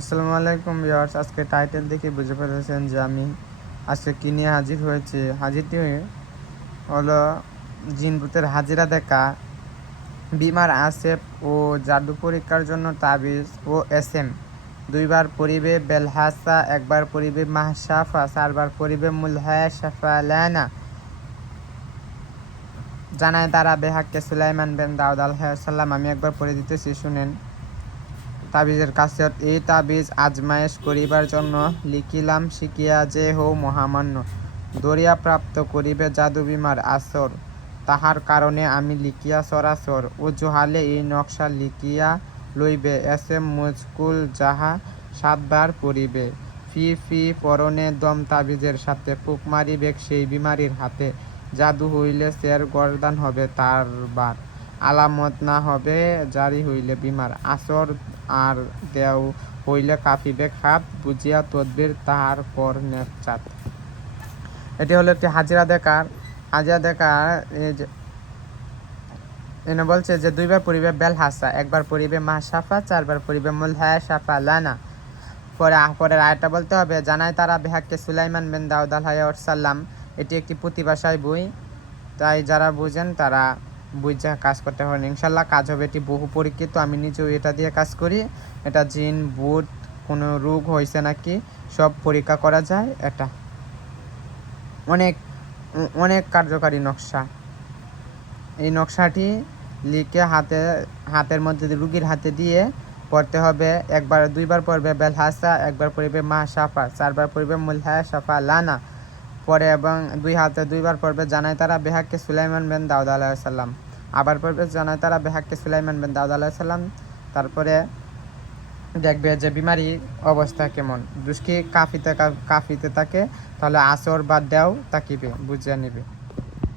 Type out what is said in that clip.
আসসালামু আলাইকুম ভিউয়ার্স, আজকে টাইটেল দেখে বুঝে পেরেছেন যে আমি আজকে কি নিয়ে হাজির হয়েছি। হাজিরটি হলো জিনভূতের হাজিরা দেখা, বিমার আসেফ ও জাদু পরীক্ষার জন্য তাবিজ ও এসএম, দুইবার পড়িবে বেলহাসা, একবার পড়িবে মাহসাফা, চারবার পড়িবে মুলহায়া সাফালানা। জানায় তারা বেহাক্কে সুলাইমান বিন দাউদ আলাইহিসসালাম। আমি একবার পড়ে দিতেছি, শুনেন। তাবিজের কাছে এই তাবিজ আজমায়েশ করিবার জন্য লিখিলাম, শিখিয়া যে হও মহামান্য, দরিয়া প্রাপ্ত করিবে জাদু বিমার আসর, তাহার কারণে আমি লিখিয়া সরাসর, ও জোহালে এই নকশা লিখিয়া লইবে, এসে মুজকুল যাহা 7 বার পড়িবে, ফি ফি পরনে দম তাবিজের সাথে ফুক মারিবে সেই বিমারির হাতে, জাদু হইলে সের গরদান হবে তার বার, আলামত না হবে জারি হইলে বিমার আসর, আর দেও হইলে কাঁপিবে খাপ, বুঝিয়া তদবির তাহার পর নেচাত। এটি হলো একটি হাজিরা দেখা। এনে বলছে যে দুইবার পড়িবে বেলহাসা, একবার পড়িবে মাহসাফা, চারবার পড়িবে মুলহায়া সাফা লানা। পরের আয়াতটা বলতে হবে, জানায় তারা বেহাক্কে সুলাইমান বিন দাউদ আলাইহিসসালাম। এটি একটি প্রতিভাষায় বই, তাই যারা বুঝেন তারা বুঝে কাজ করতে পারেন, ইনশাল্লাহ কাজ হবে। এটি বহু পরীক্ষিত, আমি নিজেও এটা দিয়ে কাজ করি। এটা জিন ভূত কোনো রোগ হয়েছে নাকি সব পরীক্ষা করা যায়। এটা অনেক অনেক কার্যকারী নকশা। এই নকশাটি লিখে হাতের মধ্যে রুগীর হাতে দিয়ে পড়তে হবে। দুইবার পড়বে বেলহাসা, একবার পড়বে মাহসাফা, চারবার পড়বে মুলহায়া সাফা লানা। পরে এবং দুই হাতে দুইবার পড়বে জানায় তারা বেহাক্কে সুলাইমান বিন দাউদ আলাইহিসসালাম। আবার পড়বে জানায় তারা বেহাক্কে সুলাইমান বিন দাউদ আলাইহিসসালাম। তারপরে দেখবে যে বিমারি অবস্থা কেমন, দুষ্কি কাফিতে থাকে, তাহলে আসর বা দেও তাকিবে, বুঝে নিবে।